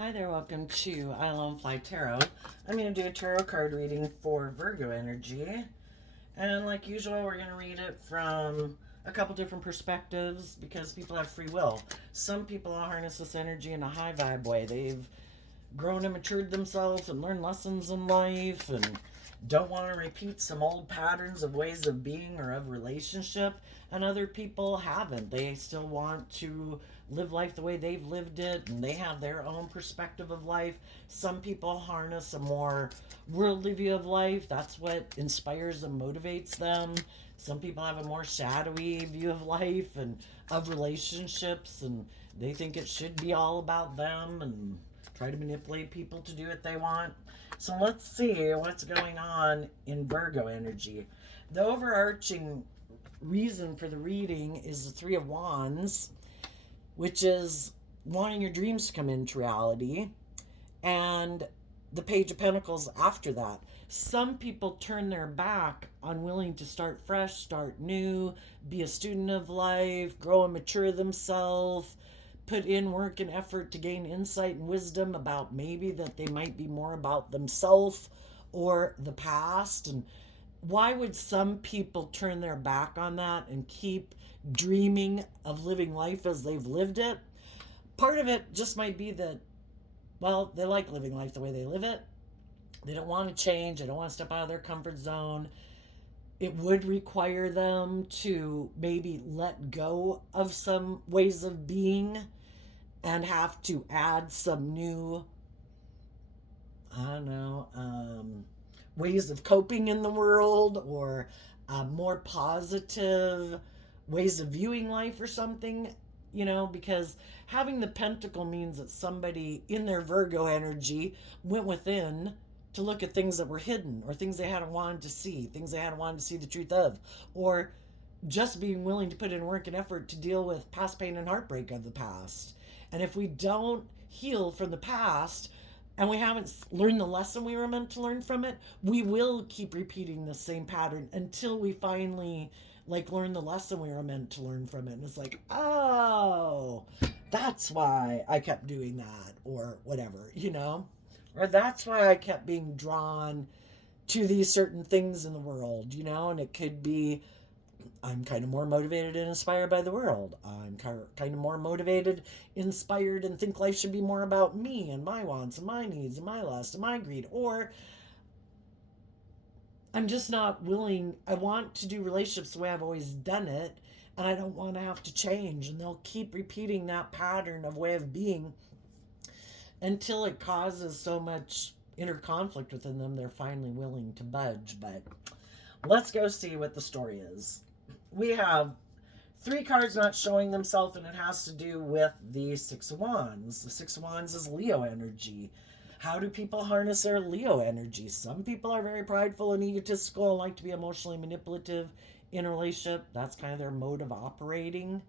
Hi there, welcome to I Love Fly Tarot. I'm going to do a tarot card reading for Virgo energy. And like usual, we're going to read it from a couple different perspectives because people have free will. Some people harness this energy in a high vibe way. They've grown and matured themselves and learned lessons in life and don't want to repeat some old patterns of ways of being or of relationship. And other people haven't. They still want to live life the way they've lived it and they have their own perspective of life. Some people harness a more worldly view of life. That's what inspires and motivates them. Some people have a more shadowy view of life and of relationships, and they think it should be all about them and try to manipulate people to do what they want. So let's see what's going on in Virgo energy. The overarching reason for the reading is the Three of Wands, which is wanting your dreams to come into reality, and the Page of Pentacles after that. Some people turn their back on willing to start fresh, start new, be a student of life, grow and mature themselves, put in work and effort to gain insight and wisdom about maybe that they might be more about themselves or the past. And why would some people turn their back on that and keep dreaming of living life as they've lived it? Part of it just might be that, well, they like living life the way they live it. They don't want to change. They don't want to step out of their comfort zone. It would require them to maybe let go of some ways of being and have to add some new, I don't know, ways of coping in the world, or more positive ways of viewing life or something, because having the pentacle means that somebody in their Virgo energy went within to look at things that were hidden or things they hadn't wanted to see, things they hadn't wanted to see the truth of, or just being willing to put in work and effort to deal with past pain and heartbreak of the past. And if we don't heal from the past and we haven't learned the lesson we were meant to learn from it, we will keep repeating the same pattern until we finally learn the lesson we were meant to learn from it. And it's like, oh, that's why I kept doing that, or whatever. Or that's why I kept being drawn to these certain things in the world, and it could be I'm kind of more motivated and inspired by the world. I'm kind of more motivated, inspired, and think life should be more about me and my wants and my needs and my lust and my greed. Or I'm just not willing. I want to do relationships the way I've always done it, and I don't want to have to change. And they'll keep repeating that pattern of way of being until it causes so much inner conflict within them, they're finally willing to budge. But let's go see what the story is. We have three cards not showing themselves, and it has to do with the Six of Wands. The Six of Wands is Leo energy. How do people harness their Leo energy? Some people are very prideful and egotistical and like to be emotionally manipulative in a relationship. That's kind of their mode of operating.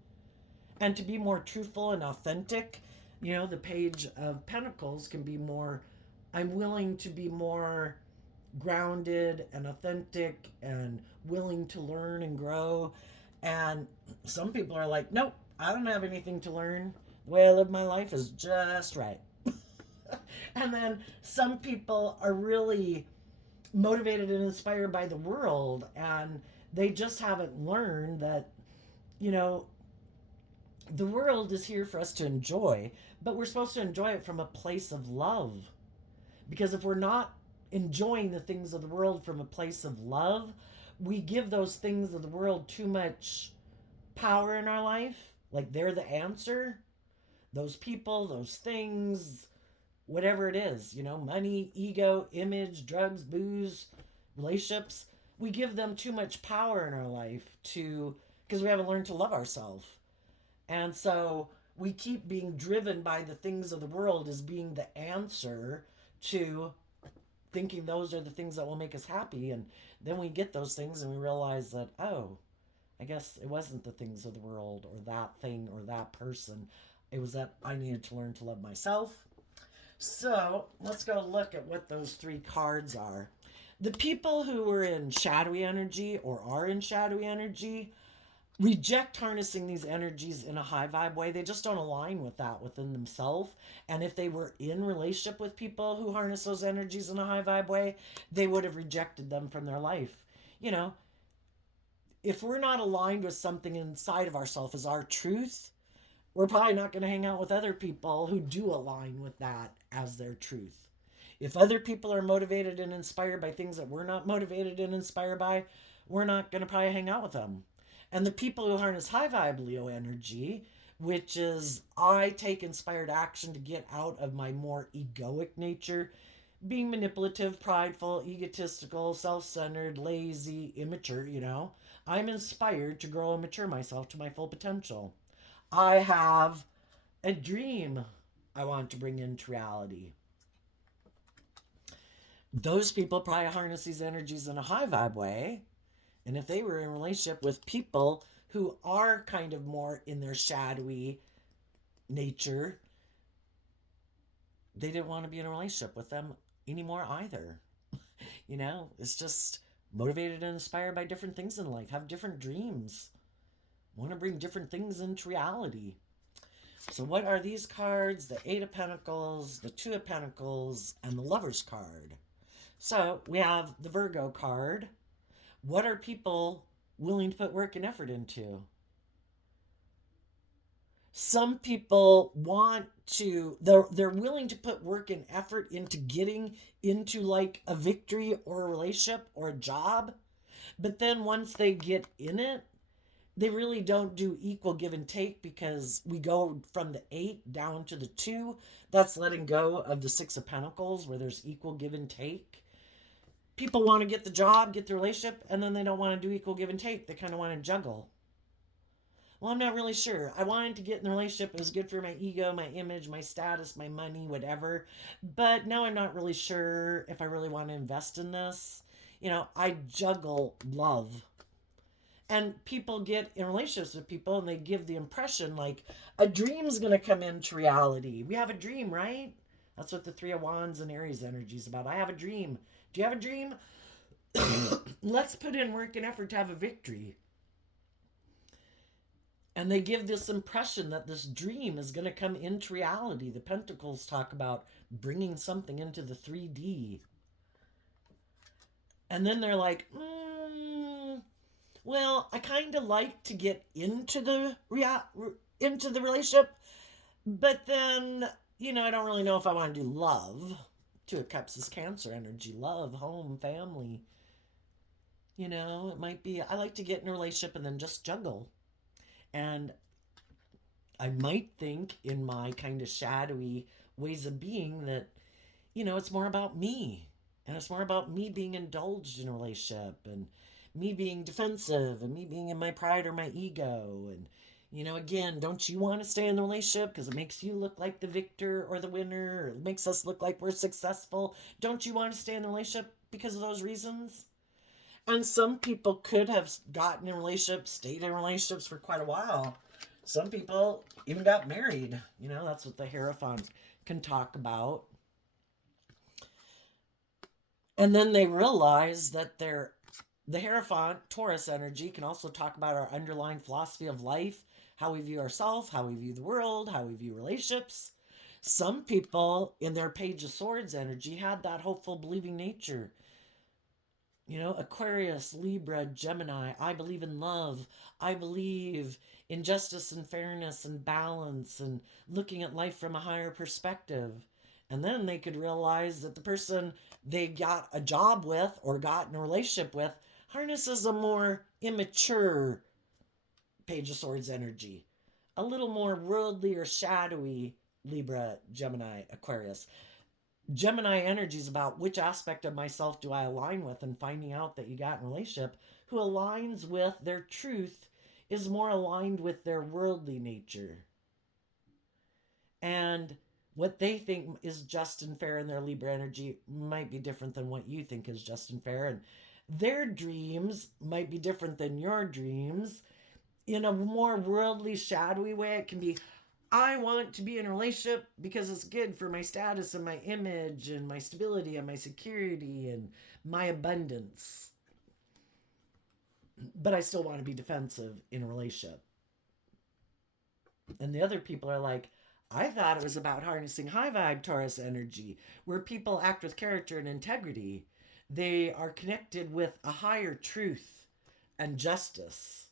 And to be more truthful and authentic, the Page of Pentacles can be more, I'm willing to be more grounded and authentic and willing to learn and grow. And some people are like, nope, I don't have anything to learn. The way I live my life is just right. And then some people are really motivated and inspired by the world, and they just haven't learned that, the world is here for us to enjoy, but we're supposed to enjoy it from a place of love. Because if we're not enjoying the things of the world from a place of love, we give those things of the world too much power in our life. Like they're the answer. Those people, those things, whatever it is, money, ego, image, drugs, booze, relationships. We give them too much power in our life because we haven't learned to love ourselves. And so we keep being driven by the things of the world as being the answer to thinking those are the things that will make us happy. And then we get those things and we realize that, oh, I guess it wasn't the things of the world or that thing or that person. It was that I needed to learn to love myself. So let's go look at what those three cards are. The people who are in shadowy energy or are in shadowy energy, reject harnessing these energies in a high vibe way. They just don't align with that within themselves. And if they were in relationship with people who harness those energies in a high vibe way, they would have rejected them from their life. You know, if we're not aligned with something inside of ourselves as our truth, we're probably not going to hang out with other people who do align with that as their truth. If other people are motivated and inspired by things that we're not motivated and inspired by, we're not going to probably hang out with them. And the people who harness high vibe Leo energy, which is I take inspired action to get out of my more egoic nature, being manipulative, prideful, egotistical, self centered, lazy, immature, I'm inspired to grow and mature myself to my full potential. I have a dream I want to bring into reality. Those people probably harness these energies in a high vibe way. And if they were in a relationship with people who are kind of more in their shadowy nature, they didn't want to be in a relationship with them anymore either. It's just motivated and inspired by different things in life, have different dreams, want to bring different things into reality. So what are these cards? The Eight of Pentacles, the Two of Pentacles, and the Lover's card. So we have the Virgo card. What are people willing to put work and effort into? Some people they're willing to put work and effort into getting into like a victory or a relationship or a job. But then once they get in it, they really don't do equal give and take, because we go from the 8 down to the 2. That's letting go of the 6 of Pentacles, where there's equal give and take. People want to get the job, get the relationship, and then they don't want to do equal give and take. They kind of want to juggle. Well, I'm not really sure. I wanted to get in the relationship. It was good for my ego, my image, my status, my money, whatever. But now I'm not really sure if I really want to invest in this. I juggle love. And people get in relationships with people and they give the impression like a dream's going to come into reality. We have a dream, right? That's what the Three of Wands and Aries energy is about. I have a dream. Do you have a dream? Let's put in work and effort to have a victory. And they give this impression that this dream is going to come into reality. The Pentacles talk about bringing something into the 3D. And then they're like, well, I kind of like to get into the relationship, but then, I don't really know if I want to do love. Two of Cups is Cancer energy. Love, home, family. It might be, I like to get in a relationship and then just juggle. And I might think in my kind of shadowy ways of being that, it's more about me. And it's more about me being indulged in a relationship and me being defensive and me being in my pride or my ego. And, again, don't you want to stay in the relationship because it makes you look like the victor or the winner, or it makes us look like we're successful? Don't you want to stay in the relationship because of those reasons? And some people could have gotten in relationships, stayed in relationships for quite a while. Some people even got married. That's what the Hierophant can talk about. And then they realize that the Hierophant, Taurus energy, can also talk about our underlying philosophy of life, how we view ourselves, how we view the world, how we view relationships. Some people in their Page of Swords energy had that hopeful, believing nature. Aquarius, Libra, Gemini, I believe in love. I believe in justice and fairness and balance and looking at life from a higher perspective. And then they could realize that the person they got a job with or got in a relationship with harnesses a more immature Page of Swords energy. A little more worldly or shadowy Libra, Gemini, Aquarius. Gemini energy is about which aspect of myself do I align with, and finding out that you got in a relationship who aligns with their truth is more aligned with their worldly nature. And what they think is just and fair in their Libra energy might be different than what you think is just and fair. And their dreams might be different than your dreams. In a more worldly, shadowy way, it can be, I want to be in a relationship because it's good for my status and my image and my stability and my security and my abundance. but I still want to be defensive in a relationship. And the other people are like, I thought it was about harnessing high vibe Taurus energy, where people act with character and integrity. They are connected with a higher truth and justice.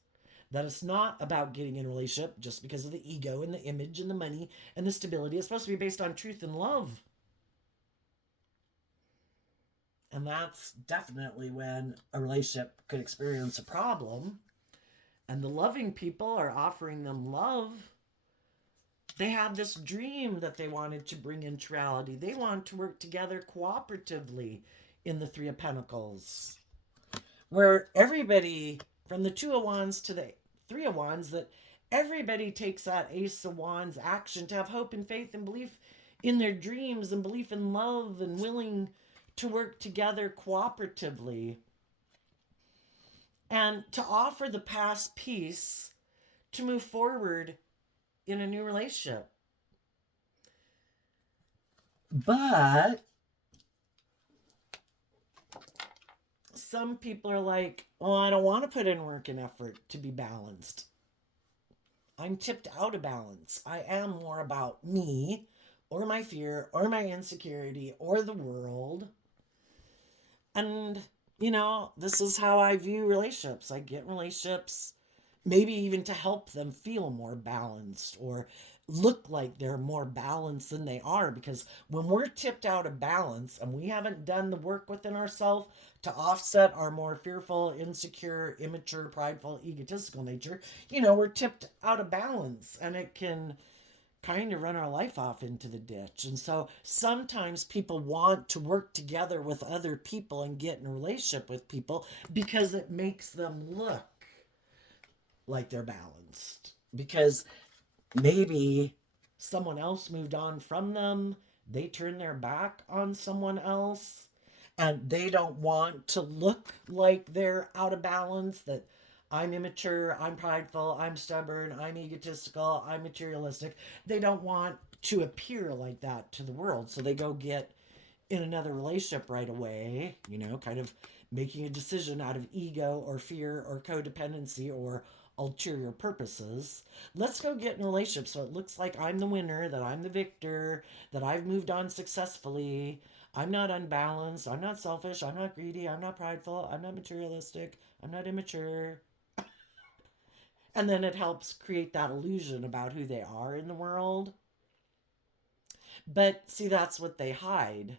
That it's not about getting in a relationship just because of the ego and the image and the money and the stability. It's supposed to be based on truth and love. And that's definitely when a relationship could experience a problem. And the loving people are offering them love. They had this dream that they wanted to bring into reality. They want to work together cooperatively in the Three of Pentacles, where everybody, from the Two of Wands to the Three of Wands, that everybody takes that Ace of Wands action to have hope and faith and belief in their dreams and belief in love and willing to work together cooperatively and to offer the past peace to move forward in a new relationship. But some people are like, oh, I don't want to put in work and effort to be balanced. I'm tipped out of balance. I am more about me or my fear or my insecurity or the world. And, this is how I view relationships. I get in relationships maybe even to help them feel more balanced or look like they're more balanced than they are. Because when we're tipped out of balance and we haven't done the work within ourselves to offset our more fearful, insecure, immature, prideful, egotistical nature, we're tipped out of balance and it can kind of run our life off into the ditch. And so sometimes people want to work together with other people and get in a relationship with people because it makes them look like they're balanced. Because maybe someone else moved on from them, they turned their back on someone else, and they don't want to look like they're out of balance, that I'm immature, I'm prideful, I'm stubborn, I'm egotistical, I'm materialistic. They don't want to appear like that to the world. So they go get in another relationship right away, kind of making a decision out of ego or fear or codependency or ulterior purposes. Let's go get in a relationship so it looks like I'm the winner, that I'm the victor, that I've moved on successfully. I'm not unbalanced. I'm not selfish. I'm not greedy. I'm not prideful. I'm not materialistic. I'm not immature. And then it helps create that illusion about who they are in the world. But see, that's what they hide.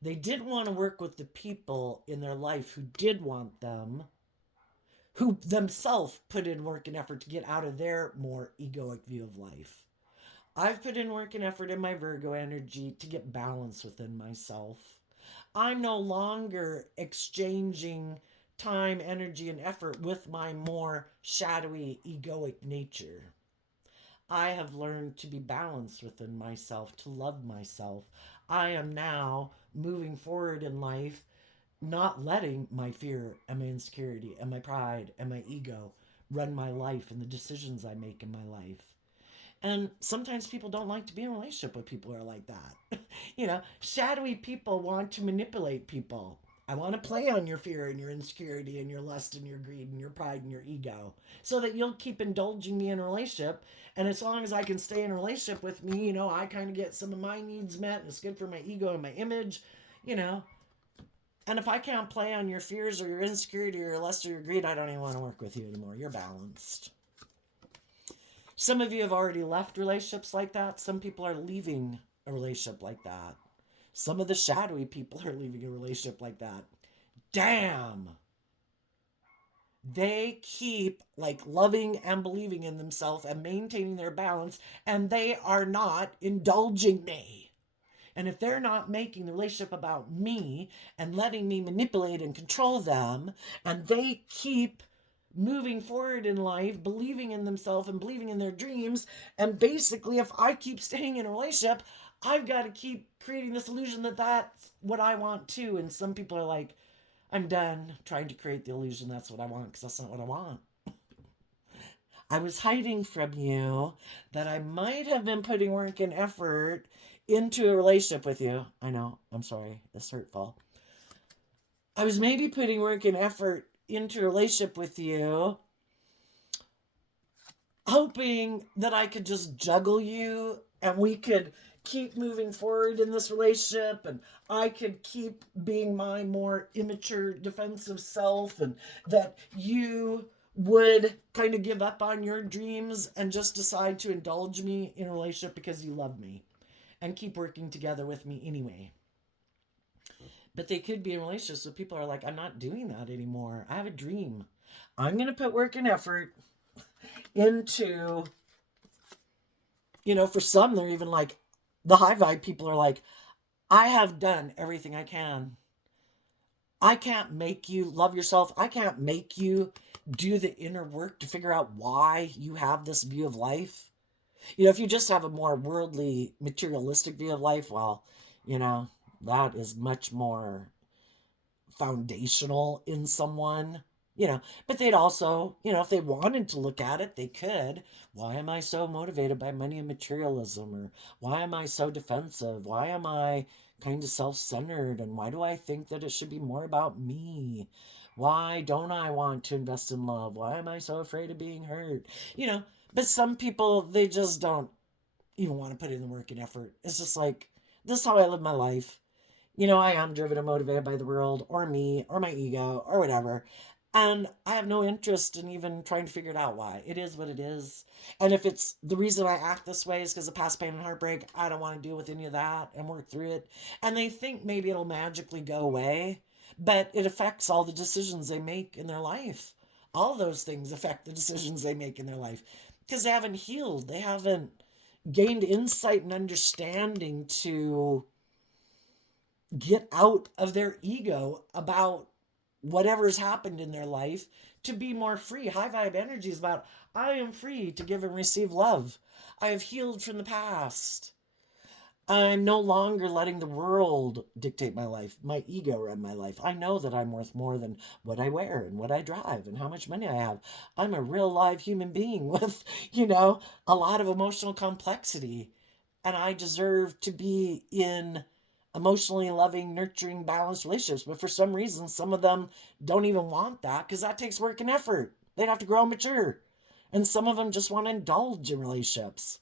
They did want to work with the people in their life who did want them, who themselves put in work and effort to get out of their more egoic view of life. I've put in work and effort in my Virgo energy to get balance within myself. I'm no longer exchanging time, energy, and effort with my more shadowy, egoic nature. I have learned to be balanced within myself, to love myself. I am now moving forward in life, not letting my fear and my insecurity and my pride and my ego run my life and the decisions I make in my life. And sometimes people don't like to be in a relationship with people who are like that. Shadowy people want to manipulate people. I want to play on your fear and your insecurity and your lust and your greed and your pride and your ego so that you'll keep indulging me in a relationship. And as long as I can stay in a relationship with me, I kind of get some of my needs met and it's good for my ego and my image, And if I can't play on your fears or your insecurity or your lust or your greed, I don't even want to work with you anymore. You're balanced. Some of you have already left relationships like that. Some people are leaving a relationship like that. Some of the shadowy people are leaving a relationship like that. Damn. They keep loving and believing in themselves and maintaining their balance, and they are not indulging me. And if they're not making the relationship about me and letting me manipulate and control them, and they keep moving forward in life, believing in themselves and believing in their dreams, and basically if I keep staying in a relationship, I've got to keep creating this illusion that that's what I want too. And some people are like, I'm done trying to create the illusion that's what I want, because that's not what I want. I was hiding from you that I might have been putting work and effort into a relationship with you. I know, I'm sorry, that's hurtful. I was maybe putting work and effort into a relationship with you hoping that I could just juggle you and we could keep moving forward in this relationship and I could keep being my more immature defensive self and that you would kind of give up on your dreams and just decide to indulge me in a relationship because you love me and keep working together with me anyway. But they could be in relationships with people who are like, I'm not doing that anymore. I have a dream. I'm going to put work and effort into, for some, they're even like, the high vibe people are like, I have done everything I can. I can't make you love yourself. I can't make you do the inner work to figure out why you have this view of life. If you just have a more worldly, materialistic view of life, well, that is much more foundational in someone, but they'd also, if they wanted to look at it, they could. Why am I so motivated by money and materialism? Or why am I so defensive? Why am I kind of self-centered? And why do I think that it should be more about me? Why don't I want to invest in love? Why am I so afraid of being hurt? But some people, they just don't even want to put in the work and effort. It's just like, this is how I live my life. I am driven and motivated by the world or me or my ego or whatever. And I have no interest in even trying to figure it out why. It is what it is. And if it's the reason I act this way is because of past pain and heartbreak, I don't want to deal with any of that and work through it. And they think maybe it'll magically go away, but it affects all the decisions they make in their life. All those things affect the decisions they make in their life because they haven't healed. They haven't gained insight and understanding to get out of their ego about whatever's happened in their life to be more free. High vibe energy is about, I am free to give and receive love. I have healed from the past. I'm no longer letting the world dictate my life, my ego run my life. I know that I'm worth more than what I wear and what I drive and how much money I have. I'm a real live human being with, a lot of emotional complexity. And I deserve to be in emotionally loving, nurturing, balanced relationships. But for some reason, some of them don't even want that because that takes work and effort. They'd have to grow and mature. And some of them just want to indulge in relationships.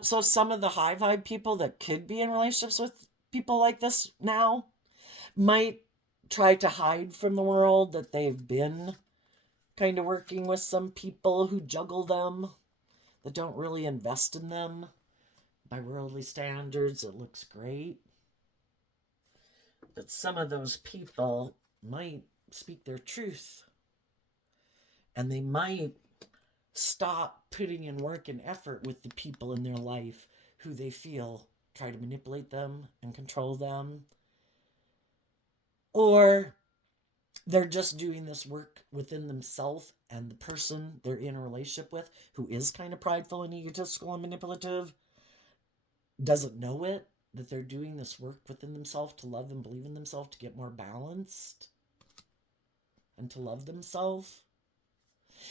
So some of the high vibe people that could be in relationships with people like this now might try to hide from the world that they've been kind of working with some people who juggle them, that don't really invest in them. By worldly standards, it looks great. But some of those people might speak their truth. And they might stop putting in work and effort with the people in their life who they feel try to manipulate them and control them. Or they're just doing this work within themselves and the person they're in a relationship with, who is kind of prideful and egotistical and manipulative, doesn't know it, that they're doing this work within themselves to love and believe in themselves, to get more balanced and to love themselves.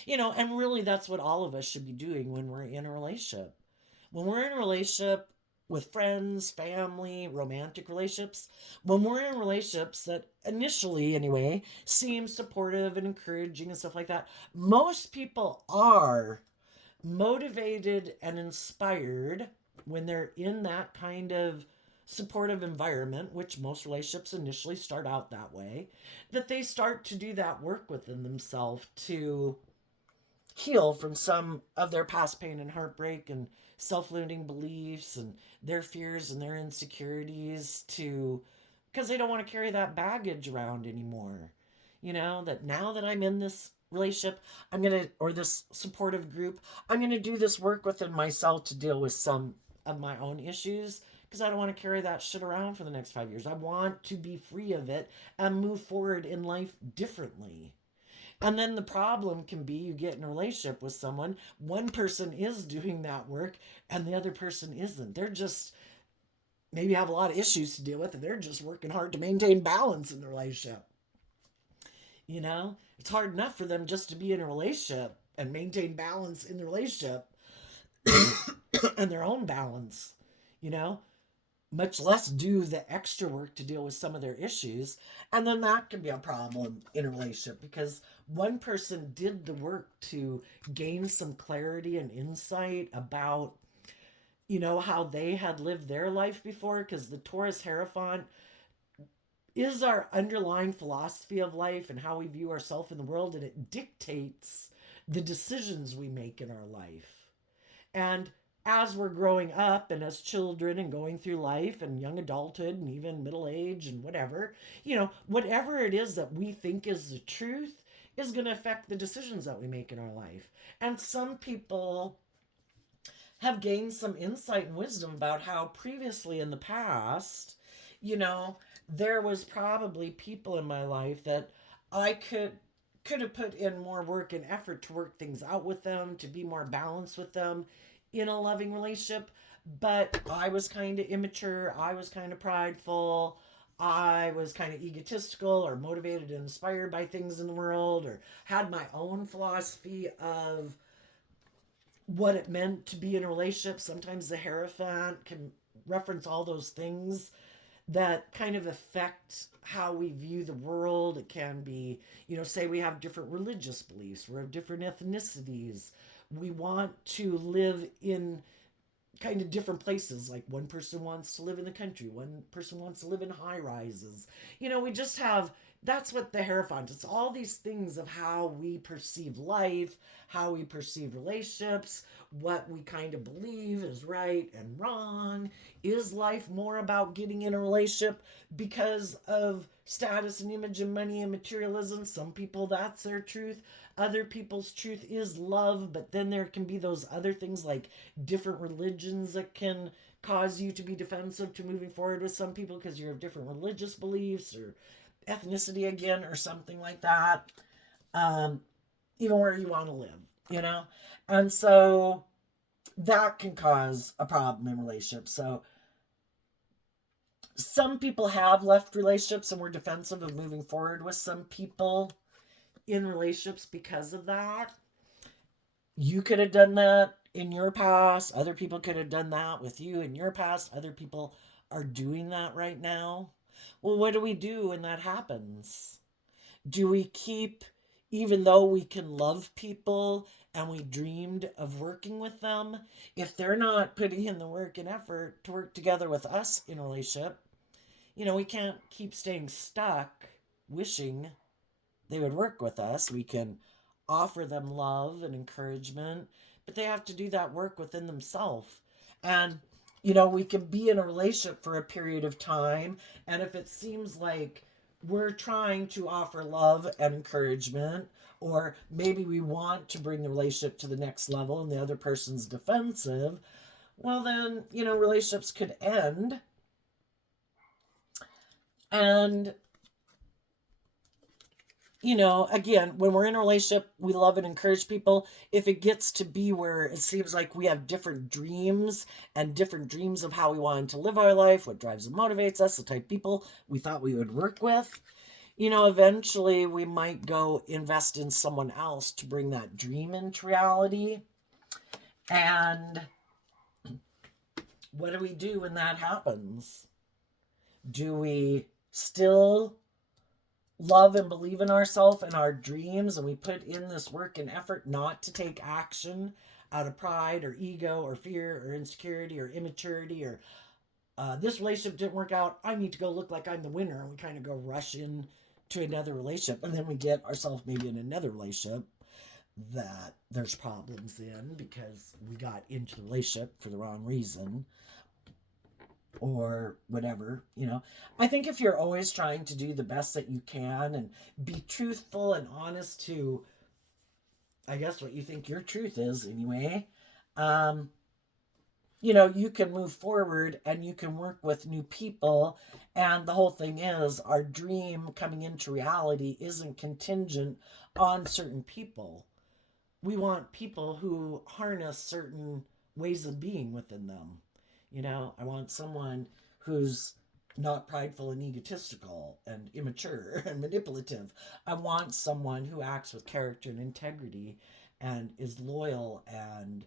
And really that's what all of us should be doing when we're in a relationship. When we're in a relationship with friends, family, romantic relationships, when we're in relationships that initially, anyway, seem supportive and encouraging and stuff like that, most people are motivated and inspired when they're in that kind of supportive environment, which most relationships initially start out that way, that they start to do that work within themselves to heal from some of their past pain and heartbreak and self-limiting beliefs and their fears and their insecurities, to because they don't want to carry that baggage around anymore. That now that I'm in this relationship, or this supportive group, I'm gonna do this work within myself to deal with some of my own issues, because I don't want to carry that shit around for the next 5 years. I want to be free of it and move forward in life differently. And then the problem can be, you get in a relationship with someone, one person is doing that work and the other person isn't. They're just maybe have a lot of issues to deal with and they're just working hard to maintain balance in the relationship. It's hard enough for them just to be in a relationship and maintain balance in the relationship and their own balance, much less do the extra work to deal with some of their issues. And then that can be a problem in a relationship because one person did the work to gain some clarity and insight about, how they had lived their life before. Because the Taurus Hierophant is our underlying philosophy of life and how we view ourselves in the world, and it dictates the decisions we make in our life. And as we're growing up and as children and going through life and young adulthood and even middle age and whatever, whatever it is that we think is the truth is going to affect the decisions that we make in our life. And some people have gained some insight and wisdom about how previously in the past, you know, there was probably people in my life that I could have put in more work and effort to work things out with them, to be more balanced with them in a loving relationship. But I was kind of immature, I was kind of prideful, I was kind of egotistical or motivated and inspired by things in the world, or had my own philosophy of what it meant to be in a relationship. Sometimes the Hierophant can reference all those things that kind of affect how we view the world. It can be, say we have different religious beliefs, we have different ethnicities. We want to live in kind of different places. Like one person wants to live in the country, one person wants to live in high rises. We just have, that's what the Hierophant, it's all these things of how we perceive life, how we perceive relationships, what we kind of believe is right and wrong. Is life more about getting in a relationship because of status and image and money and materialism? Some people, that's their truth. Other people's truth is love, but then there can be those other things like different religions that can cause you to be defensive to moving forward with some people because you have different religious beliefs or ethnicity again or something like that. Even where you want to live. And so that can cause a problem in relationships. So some people have left relationships and were defensive of moving forward with some people in relationships because of that. You could have done that in your past. Other people could have done that with you in your past. Other people are doing that right now. Well, what do we do when that happens? Do we keep, even though we can love people and we dreamed of working with them, if they're not putting in the work and effort to work together with us in a relationship, we can't keep staying stuck wishing they would work with us. We can offer them love and encouragement, but they have to do that work within themselves. And, we can be in a relationship for a period of time, and if it seems like we're trying to offer love and encouragement, or maybe we want to bring the relationship to the next level and the other person's defensive, well, then, relationships could end. And again, when we're in a relationship, we love and encourage people. If it gets to be where it seems like we have different dreams and different dreams of how we want to live our life, what drives and motivates us, the type of people we thought we would work with, eventually we might go invest in someone else to bring that dream into reality. And what do we do when that happens? Do we still love and believe in ourselves and our dreams, and we put in this work and effort not to take action out of pride or ego or fear or insecurity or immaturity, or this relationship didn't work out, I need to go look like I'm the winner, and we kind of go rush in to another relationship, and then we get ourselves maybe in another relationship that there's problems in because we got into the relationship for the wrong reason or whatever. I think if you're always trying to do the best that you can and be truthful and honest to, I guess, what you think your truth is anyway, you can move forward and you can work with new people. And the whole thing is, our dream coming into reality isn't contingent on certain people. We want people who harness certain ways of being within them. I want someone who's not prideful and egotistical and immature and manipulative. I want someone who acts with character and integrity and is loyal and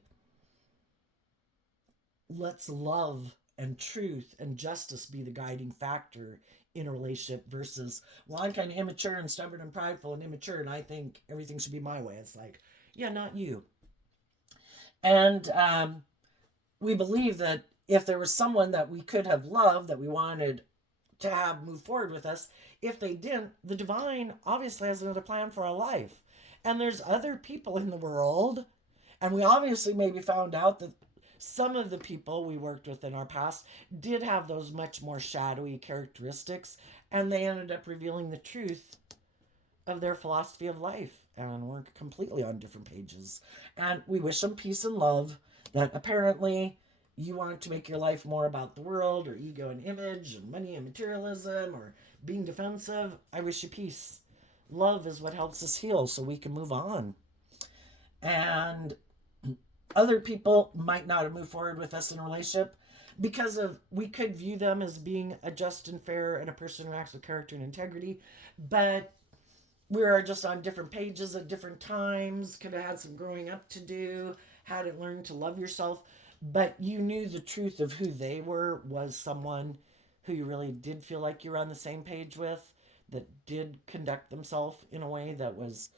lets love and truth and justice be the guiding factor in a relationship versus, well, I'm kind of immature and stubborn and prideful and immature and I think everything should be my way. It's like, yeah, not you. And we believe that if there was someone that we could have loved that we wanted to have move forward with us, if they didn't, the divine obviously has another plan for our life. And there's other people in the world, and we obviously maybe found out that some of the people we worked with in our past did have those much more shadowy characteristics, and they ended up revealing the truth of their philosophy of life. And we're completely on different pages. And we wish them peace and love. That apparently you want to make your life more about the world or ego and image and money and materialism or being defensive. I wish you peace. Love is what helps us heal so we can move on. And other people might not have moved forward with us in a relationship because of we could view them as being a just and fair and a person who acts with character and integrity, but we were just on different pages at different times, could have had some growing up to do, hadn't learned to love yourself, but you knew the truth of who they were was someone who you really did feel like you were on the same page with, that did conduct themselves in a way that was,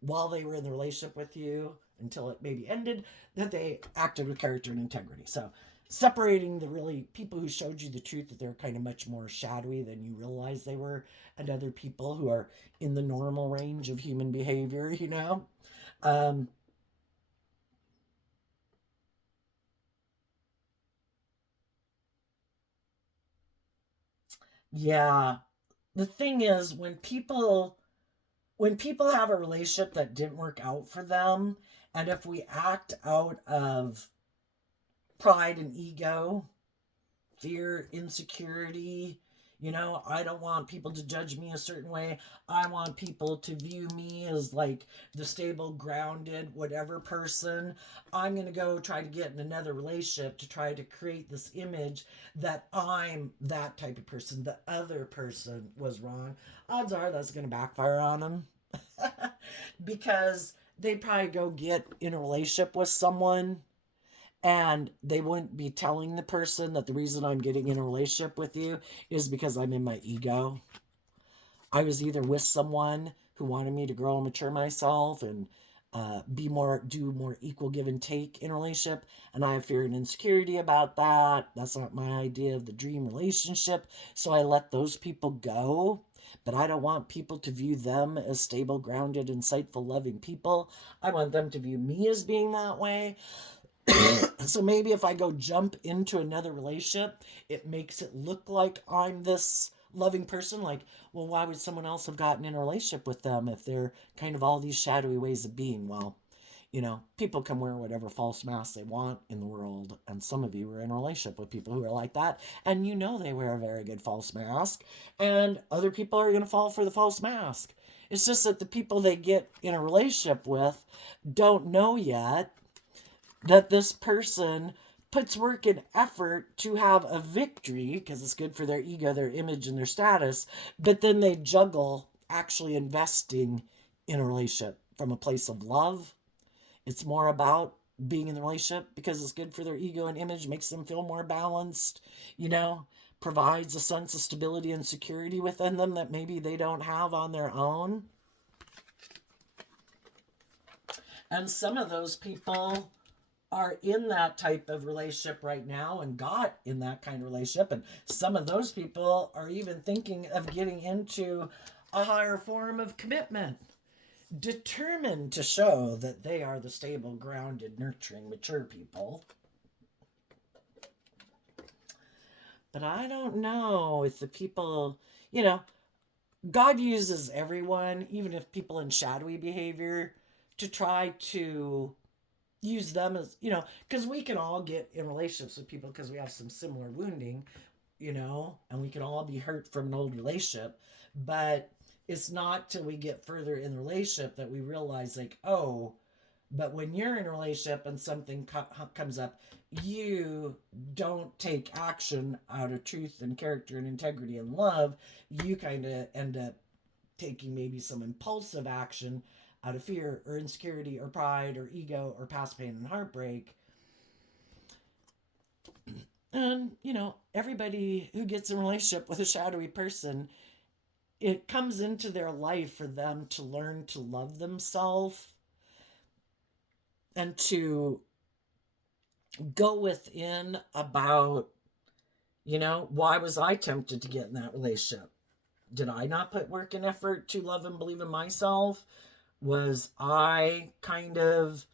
while they were in the relationship with you until it maybe ended, that they acted with character and integrity. So separating the really people who showed you the truth that they're kind of much more shadowy than you realize they were, and other people who are in the normal range of human behavior. Um, yeah. The thing is, when people have a relationship that didn't work out for them, and if we act out of pride and ego, fear, insecurity. I don't want people to judge me a certain way. I want people to view me as like the stable, grounded, whatever person. I'm going to go try to get in another relationship to try to create this image that I'm that type of person. The other person was wrong. Odds are that's going to backfire on them because they probably go get in a relationship with someone and they wouldn't be telling the person that the reason I'm getting in a relationship with you is because I'm in my ego. I was either with someone who wanted me to grow and mature myself and do more equal give and take in a relationship, and I have fear and insecurity about that. That's not my idea of the dream relationship, so I let those people go. But I don't want people to view them as stable, grounded, insightful, loving people. I want them to view me as being that way. So maybe if I go jump into another relationship, it makes it look like I'm this loving person. Like, well, why would someone else have gotten in a relationship with them if they're kind of all these shadowy ways of being? Well, people can wear whatever false mask they want in the world. And some of you are in a relationship with people who are like that. And they wear a very good false mask. And other people are going to fall for the false mask. It's just that the people they get in a relationship with don't know yet that this person puts work and effort to have a victory because it's good for their ego, their image, and their status, but then they juggle actually investing in a relationship from a place of love. It's more about being in the relationship because it's good for their ego and image, makes them feel more balanced, you know, provides a sense of stability and security within them that maybe they don't have on their own. And some of those people are in that type of relationship right now and got in that kind of relationship. And some of those people are even thinking of getting into a higher form of commitment, determined to show that they are the stable, grounded, nurturing, mature people. But I don't know if the people, God uses everyone, even if people in shadowy behavior, to try to use them as, because we can all get in relationships with people because we have some similar wounding, and we can all be hurt from an old relationship. But it's not till we get further in the relationship that we realize, like, oh, but when you're in a relationship and something comes up, you don't take action out of truth and character and integrity and love. You kind of end up taking maybe some impulsive action out of fear or insecurity or pride or ego or past pain and heartbreak. And, everybody who gets in a relationship with a shadowy person, it comes into their life for them to learn to love themselves and to go within about, why was I tempted to get in that relationship? Did I not put work and effort to love and believe in myself? Was I kind of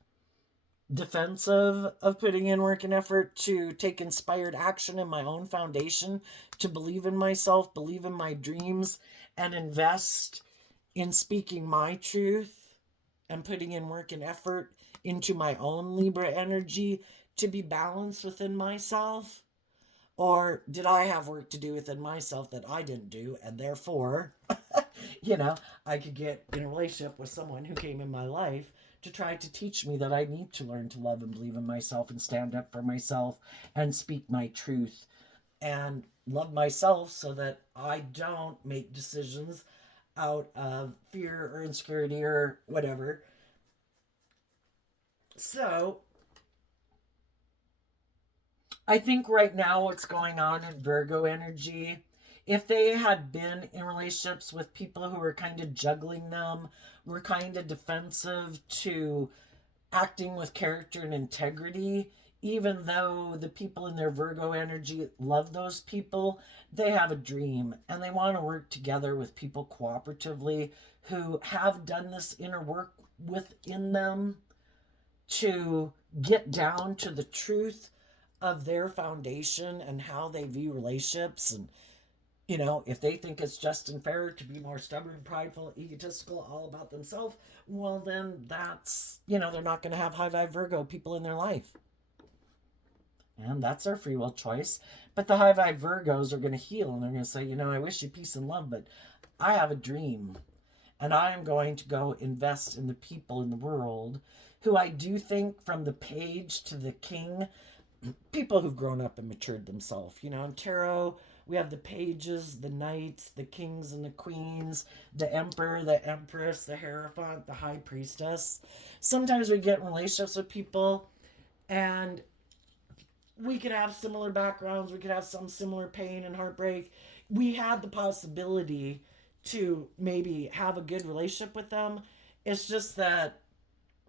defensive of putting in work and effort to take inspired action in my own foundation, to believe in myself, believe in my dreams, and invest in speaking my truth and putting in work and effort into my own Libra energy to be balanced within myself? Or did I have work to do within myself that I didn't do, and therefore, I could get in a relationship with someone who came in my life to try to teach me that I need to learn to love and believe in myself and stand up for myself and speak my truth and love myself so that I don't make decisions out of fear or insecurity or whatever. So I think right now what's going on in Virgo energy, if they had been in relationships with people who were kind of juggling them, were kind of defensive to acting with character and integrity, even though the people in their Virgo energy love those people, they have a dream and they want to work together with people cooperatively who have done this inner work within them to get down to the truth of their foundation and how they view relationships. And if they think it's just and fair to be more stubborn, prideful, egotistical, all about themselves, well, then that's, they're not going to have high vibe Virgo people in their life. And that's their free will choice. But the high vibe Virgos are going to heal and they're going to say, I wish you peace and love, but I have a dream. And I am going to go invest in the people in the world who I do think, from the page to the king, people who've grown up and matured themselves. In tarot, we have the pages, the knights, the kings and the queens, the emperor, the empress, the hierophant, the high priestess. Sometimes we get in relationships with people and we could have similar backgrounds, we could have some similar pain and heartbreak. We had the possibility to maybe have a good relationship with them. It's just that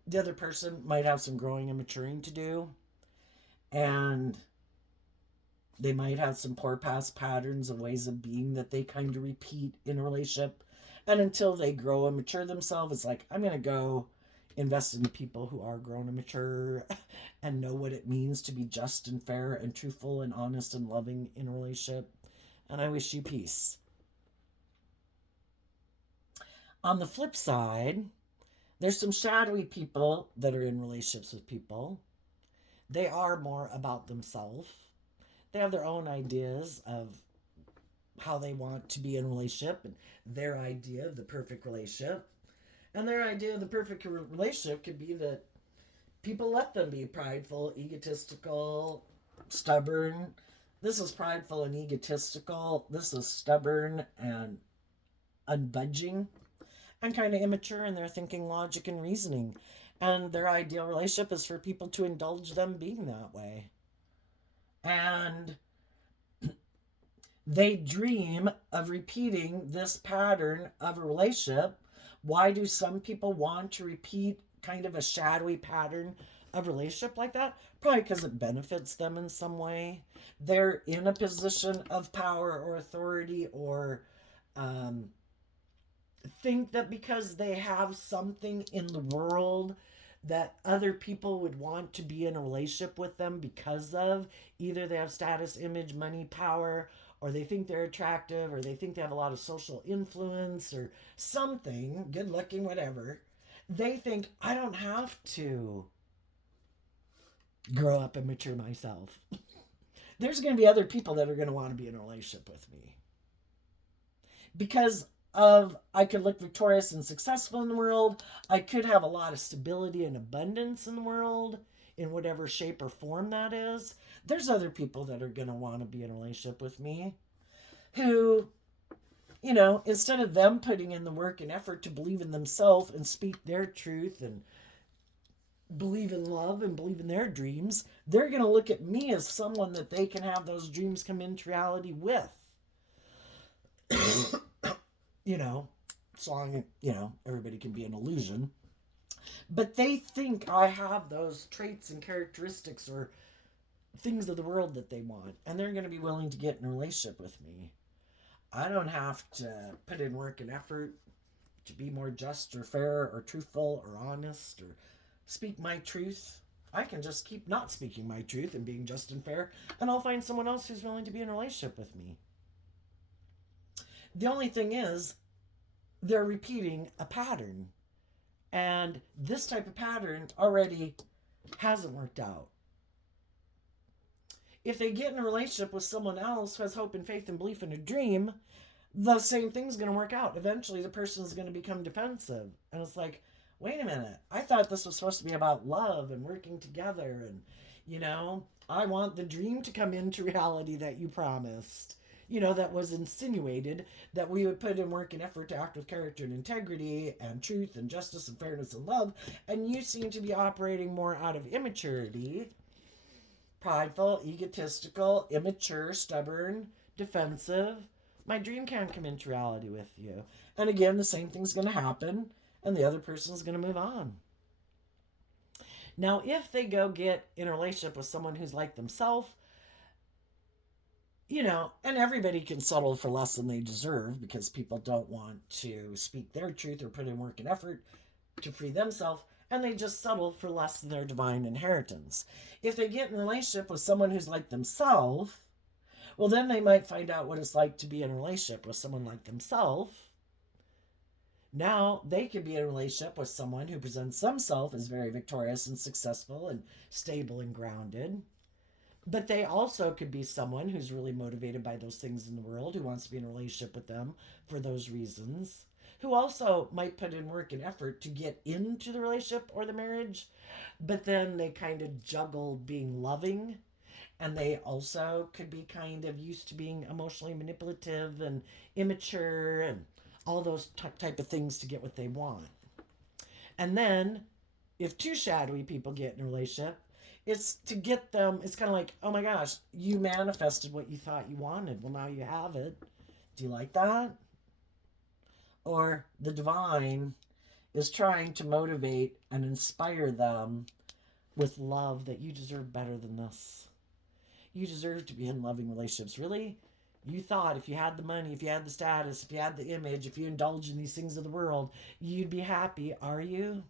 the other person might have some growing and maturing to do. And they might have some poor past patterns and ways of being that they kind of repeat in a relationship. And until they grow and mature themselves, it's like, I'm going to go invest in the people who are grown and mature and know what it means to be just and fair and truthful and honest and loving in a relationship. And I wish you peace. On the flip side, there's some shadowy people that are in relationships with people. They are more about themselves. They have their own ideas of how they want to be in a relationship and their idea of the perfect relationship. And their idea of the perfect relationship could be that people let them be prideful, egotistical, stubborn. This is prideful and egotistical. This is stubborn and unbudging and kind of immature in their thinking, logic, and reasoning. And their ideal relationship is for people to indulge them being that way. And they dream of repeating this pattern of a relationship. Why do some people want to repeat kind of a shadowy pattern of relationship like that? Probably because it benefits them in some way. They're in a position of power or authority, or think that because they have something in the world that other people would want to be in a relationship with them because of. Either they have status, image, money, power, or they think they're attractive, or they think they have a lot of social influence or something, good looking, whatever. They think, I don't have to grow up and mature myself. There's going to be other people that are going to want to be in a relationship with me. Because of, I could look victorious and successful in the world. I could have a lot of stability and abundance in the world, in whatever shape or form that is. There's other people that are going to want to be in a relationship with me who, instead of them putting in the work and effort to believe in themselves and speak their truth and believe in love and believe in their dreams, they're going to look at me as someone that they can have those dreams come into reality with. You know, so long, everybody can be an illusion. But they think I have those traits and characteristics or things of the world that they want, and they're going to be willing to get in a relationship with me. I don't have to put in work and effort to be more just or fair or truthful or honest or speak my truth. I can just keep not speaking my truth and being just and fair, and I'll find someone else who's willing to be in a relationship with me. The only thing is, they're repeating a pattern. And this type of pattern already hasn't worked out. If they get in a relationship with someone else who has hope and faith and belief in a dream, the same thing's going to work out. Eventually, the person is going to become defensive. And it's like, wait a minute. I thought this was supposed to be about love and working together. And, I want the dream to come into reality that you promised. That was insinuated that we would put in work and effort to act with character and integrity and truth and justice and fairness and love. And you seem to be operating more out of immaturity, prideful, egotistical, immature, stubborn, defensive. My dream can't come into reality with you. And again, the same thing's going to happen, and the other person's going to move on. Now, if they go get in a relationship with someone who's like themselves, and everybody can settle for less than they deserve because people don't want to speak their truth or put in work and effort to free themselves, and they just settle for less than their divine inheritance. If they get in a relationship with someone who's like themselves, well, then they might find out what it's like to be in a relationship with someone like themselves. Now they could be in a relationship with someone who presents themselves as very victorious and successful and stable and grounded. But they also could be someone who's really motivated by those things in the world, who wants to be in a relationship with them for those reasons, who also might put in work and effort to get into the relationship or the marriage, but then they kind of juggle being loving, and they also could be kind of used to being emotionally manipulative and immature and all those type of things to get what they want. And then if two shadowy people get in a relationship, it's to get them, it's kind of like, oh my gosh, you manifested what you thought you wanted. Well, now you have it. Do you like that? Or the divine is trying to motivate and inspire them with love that you deserve better than this. You deserve to be in loving relationships. Really? You thought if you had the money, if you had the status, if you had the image, if you indulge in these things of the world, you'd be happy. Are you?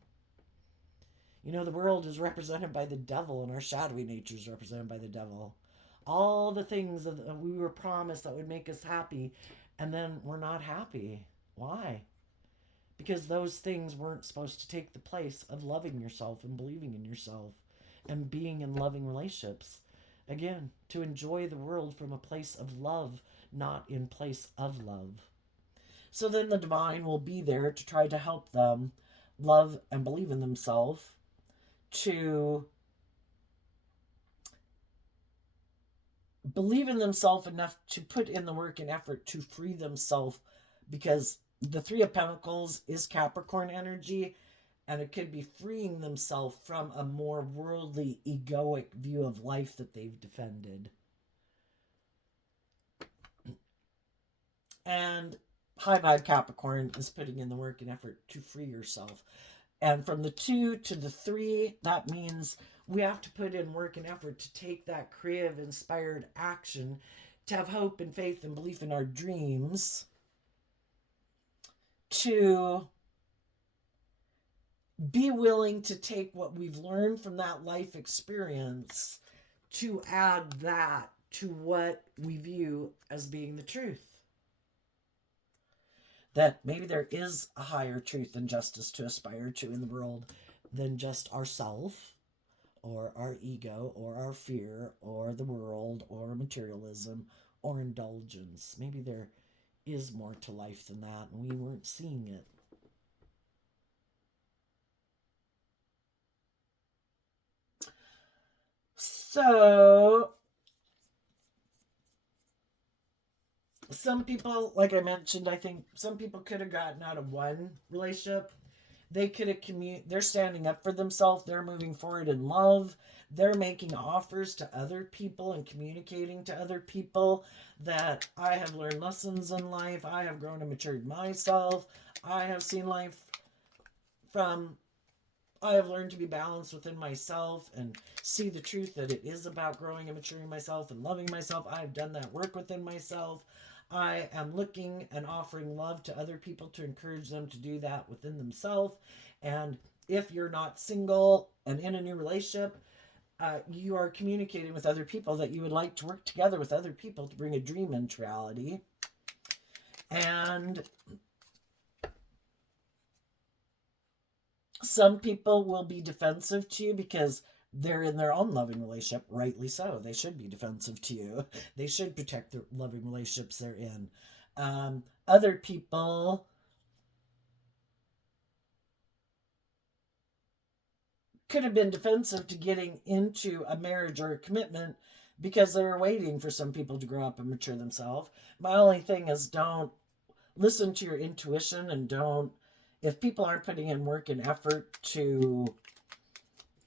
The world is represented by the devil, and our shadowy nature is represented by the devil. All the things that we were promised that would make us happy, and then we're not happy. Why? Because those things weren't supposed to take the place of loving yourself and believing in yourself and being in loving relationships. Again, to enjoy the world from a place of love, not in place of love. So then the divine will be there to try to help them love and believe in themselves, to believe in themselves enough to put in the work and effort to free themselves, because the Three of Pentacles is Capricorn energy, and it could be freeing themselves from a more worldly, egoic view of life that they've defended. And high vibe Capricorn is putting in the work and effort to free yourself. And from the 2 to the 3, that means we have to put in work and effort to take that creative, inspired action, to have hope and faith and belief in our dreams, to be willing to take what we've learned from that life experience to add that to what we view as being the truth. That maybe there is a higher truth and justice to aspire to in the world than just ourself, or our ego, or our fear, or the world, or materialism, or indulgence. Maybe there is more to life than that, and we weren't seeing it. So some people, like I mentioned, I think some people could have gotten out of one relationship They could have they're standing up for themselves, they're moving forward in love, they're making offers to other people and communicating to other people that I have learned lessons in life, I have grown and matured myself, I have seen life from I have learned to be balanced within myself and see the truth that it is about growing and maturing myself and loving myself. I have done that work within myself. I am looking and offering love to other people to encourage them to do that within themselves. And if you're not single and in a new relationship, you are communicating with other people that you would like to work together with other people to bring a dream into reality. And some people will be defensive to you because they're in their own loving relationship, rightly so. They should be defensive to you. They should protect the loving relationships they're in. Other people could have been defensive to getting into a marriage or a commitment because they were waiting for some people to grow up and mature themselves. My only thing is don't listen to your intuition and don't, if people aren't putting in work and effort to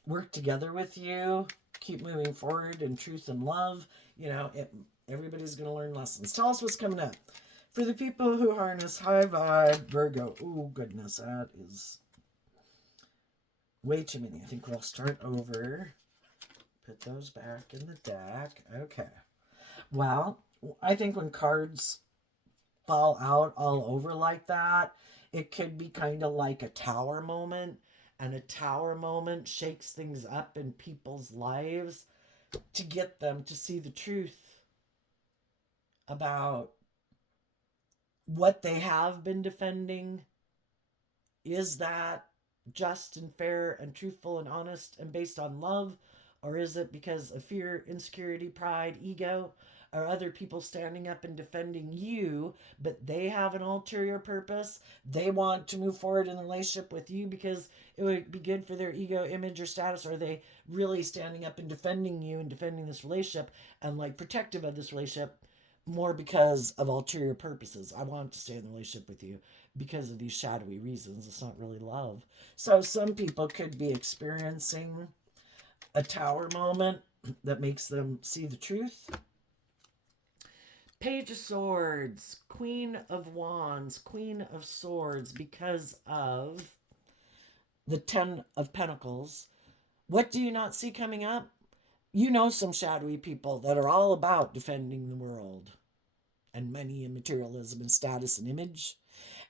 work together with you, keep moving forward in truth and love, everybody's going to learn lessons. Tell us what's coming up. For the people who harness high vibe Virgo, oh goodness, that is way too many. I think we'll start over. Put those back in the deck. Okay. Well, I think when cards fall out all over like that, it could be kind of like a tower moment. And a tower moment shakes things up in people's lives to get them to see the truth about what they have been defending. Is that just and fair and truthful and honest and based on love? Or is it because of fear, insecurity, pride, ego? Or other people standing up and defending you, but they have an ulterior purpose? They want to move forward in a relationship with you because it would be good for their ego, image, or status? Or are they really standing up and defending you and defending this relationship and like protective of this relationship more because of ulterior purposes? I want to stay in the relationship with you because of these shadowy reasons. It's not really love. So some people could be experiencing a tower moment that makes them see the truth. Page of Swords, Queen of Wands, Queen of Swords, because of the Ten of Pentacles. What do you not see coming up? You know some shadowy people that are all about defending the world and money and materialism and status and image.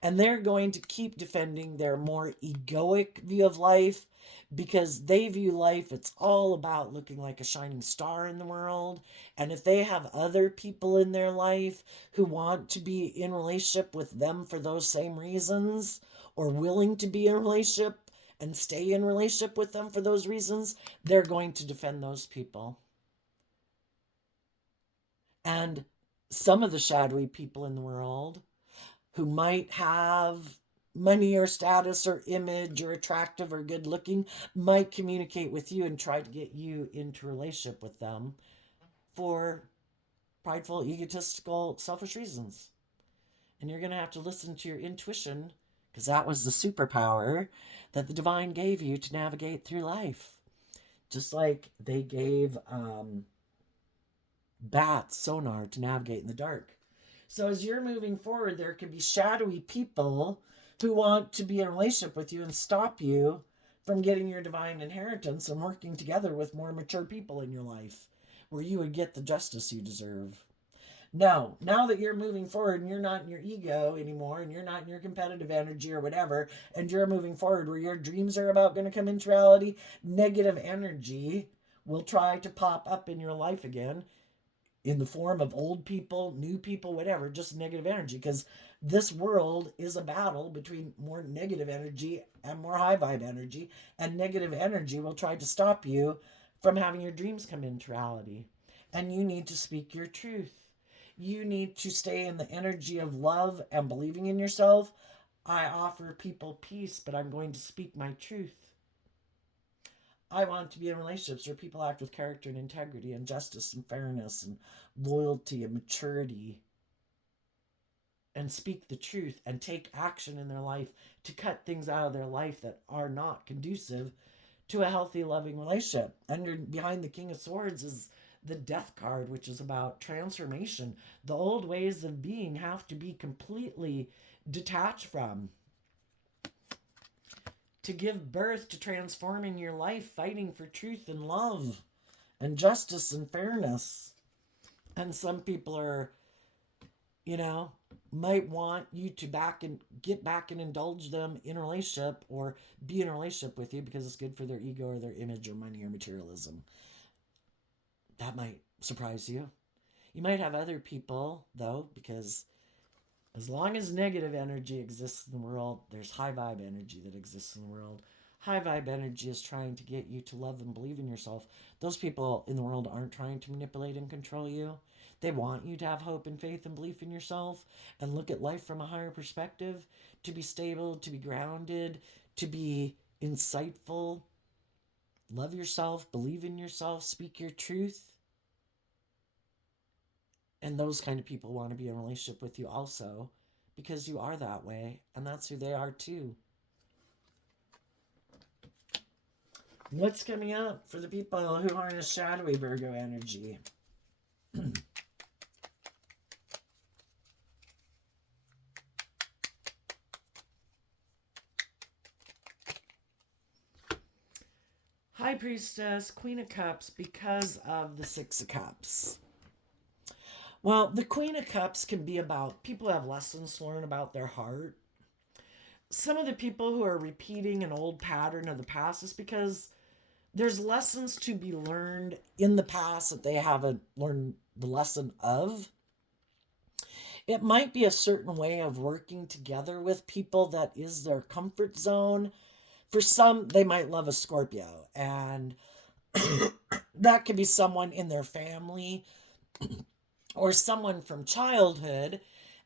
And they're going to keep defending their more egoic view of life because they view life, it's all about looking like a shining star in the world. And if they have other people in their life who want to be in relationship with them for those same reasons, or willing to be in a relationship and stay in relationship with them for those reasons, they're going to defend those people. And some of the shadowy people in the world who might have money or status or image or attractive or good looking might communicate with you and try to get you into a relationship with them for prideful, egotistical, selfish reasons. And you're going to have to listen to your intuition because that was the superpower that the divine gave you to navigate through life. Just like they gave bats sonar to navigate in the dark. So as you're moving forward, there could be shadowy people who want to be in a relationship with you and stop you from getting your divine inheritance and working together with more mature people in your life where you would get the justice you deserve. No, now that you're moving forward and you're not in your ego anymore and you're not in your competitive energy or whatever, and you're moving forward where your dreams are about going to come into reality, negative energy will try to pop up in your life again in the form of old people, new people, whatever, just negative energy. Because this world is a battle between more negative energy and more high vibe energy. And negative energy will try to stop you from having your dreams come into reality. And you need to speak your truth. You need to stay in the energy of love and believing in yourself. I offer people peace, but I'm going to speak my truth. I want to be in relationships where people act with character and integrity and justice and fairness and loyalty and maturity. and speak the truth and take action in their life to cut things out of their life that are not conducive to a healthy, loving relationship. And behind the King of Swords is the Death card, which is about transformation. The old ways of being have to be completely detached from to give birth to transforming your life, fighting for truth and love and justice and fairness. And some people are, might want you to get back and indulge them in a relationship or be in a relationship with you because it's good for their ego or their image or money or materialism. That might surprise you. You might have other people, though, because as long as negative energy exists in the world, there's high vibe energy that exists in the world. High vibe energy is trying to get you to love and believe in yourself. Those people in the world aren't trying to manipulate and control you. They want you to have hope and faith and belief in yourself and look at life from a higher perspective, to be stable, to be grounded, to be insightful. Love yourself, believe in yourself, speak your truth. And those kind of people want to be in a relationship with you also because you are that way, and that's who they are too. What's coming up for the people who are in a shadowy Virgo energy? High Priestess, Queen of Cups, because of the Six of Cups. Well, the Queen of Cups can be about people who have lessons to learn about their heart. Some of the people who are repeating an old pattern of the past is because there's lessons to be learned in the past that they haven't learned the lesson of. It might be a certain way of working together with people that is their comfort zone. For some, they might love a Scorpio, and that could be someone in their family or someone from childhood.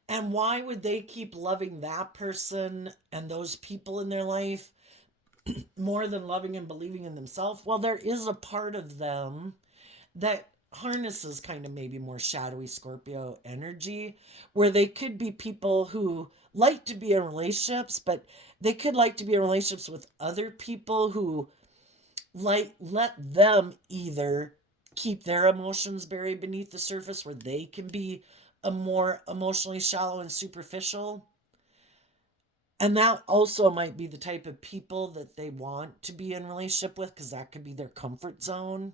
And why would they keep loving that person and those people in their life more than loving and believing in themselves? Well, there is a part of them that harnesses kind of maybe more shadowy Scorpio energy, where they could be people who like to be in relationships, but they could like to be in relationships with other people who let them either keep their emotions buried beneath the surface, where they can be a more emotionally shallow and superficial. And that also might be the type of people that they want to be in relationship with, because that could be their comfort zone.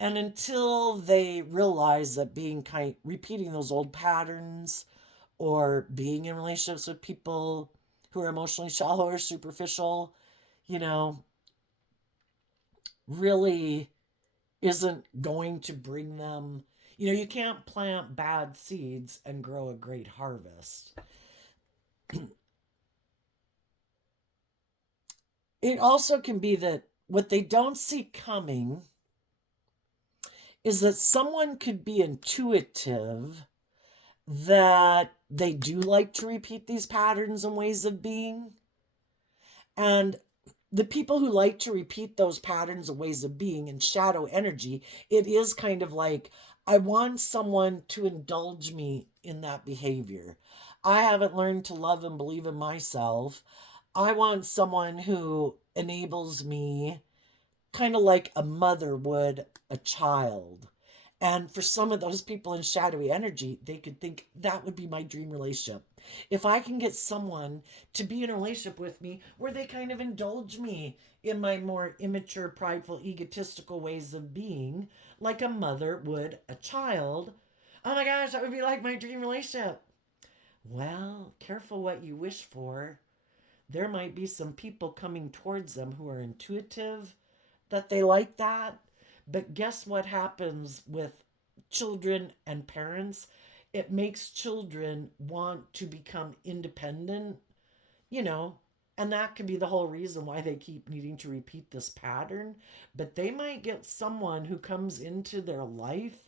And until they realize that repeating those old patterns or being in relationships with people who are emotionally shallow or superficial, really isn't going to bring them, you can't plant bad seeds and grow a great harvest. It also can be that what they don't see coming is that someone could be intuitive that they do like to repeat these patterns and ways of being. And the people who like to repeat those patterns and ways of being in shadow energy, it is kind of like, I want someone to indulge me in that behavior. I haven't learned to love and believe in myself. I want someone who enables me kind of like a mother would a child. And for some of those people in shadowy energy, they could think that would be my dream relationship. If I can get someone to be in a relationship with me where they kind of indulge me in my more immature, prideful, egotistical ways of being, like a mother would a child, oh my gosh, that would be like my dream relationship. Well, careful what you wish for. There might be some people coming towards them who are intuitive that they like that. But guess what happens with children and parents? It makes children want to become independent, and that can be the whole reason why they keep needing to repeat this pattern. But they might get someone who comes into their life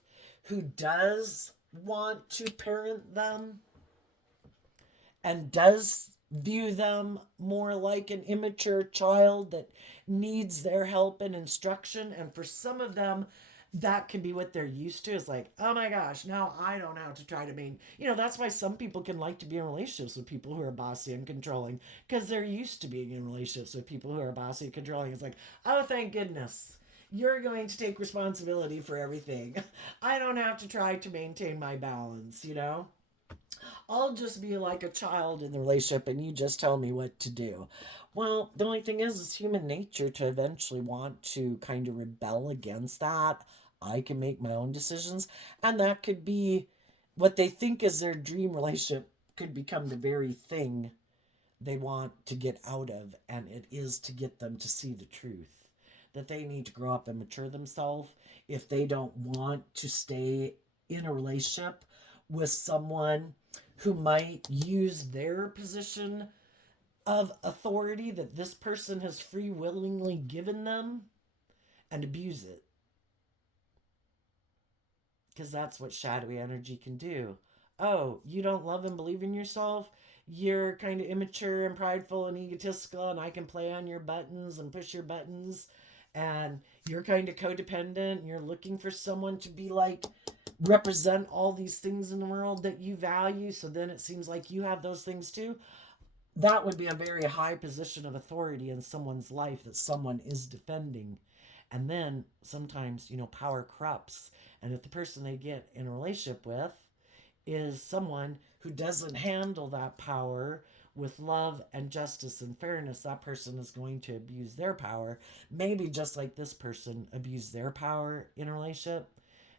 who does want to parent them and does view them more like an immature child that needs their help and instruction. And for some of them, that can be what they're used to. Is like, oh my gosh, now I don't know how to try to that's why some people can like to be in relationships with people who are bossy and controlling, because they're used to being in relationships with people who are bossy and controlling. It's like, oh, thank goodness. You're going to take responsibility for everything. I don't have to try to maintain my balance. I'll just be like a child in the relationship and you just tell me what to do. Well, the only thing is, it's human nature to eventually want to kind of rebel against that. I can make my own decisions. And that could be what they think is their dream relationship, could become the very thing they want to get out of. And it is to get them to see the truth that they need to grow up and mature themselves if they don't want to stay in a relationship with someone who might use their position of authority that this person has free willingly given them and abuse it. Because that's what shadowy energy can do. Oh, you don't love and believe in yourself? You're kind of immature and prideful and egotistical, and I can play on your buttons and push your buttons. And you're kind of codependent. And you're looking for someone to be like, represent all these things in the world that you value. So then it seems like you have those things too. That would be a very high position of authority in someone's life that someone is defending. And then sometimes, power corrupts. And if the person they get in a relationship with is someone who doesn't handle that power with love and justice and fairness, that person is going to abuse their power. Maybe just like this person abused their power in a relationship.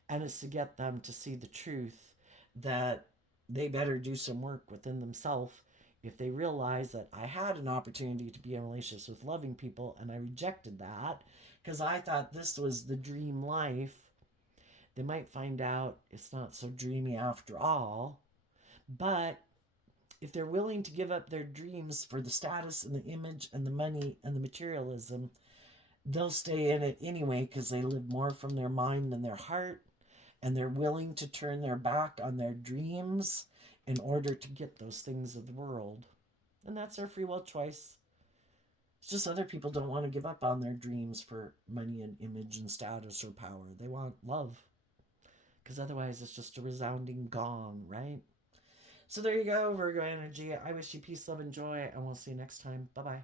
And it's to get them to see the truth that they better do some work within themselves. If they realize that I had an opportunity to be in relationships with loving people and I rejected that because I thought this was the dream life, they might find out it's not so dreamy after all. But if they're willing to give up their dreams for the status and the image and the money and the materialism, they'll stay in it anyway because they live more from their mind than their heart, and they're willing to turn their back on their dreams in order to get those things of the world. And that's their free will choice. It's just other people don't want to give up on their dreams for money and image and status or power. They want love. Because otherwise it's just a resounding gong, right? So there you go, Virgo energy. I wish you peace, love, and joy, and we'll see you next time. Bye-bye.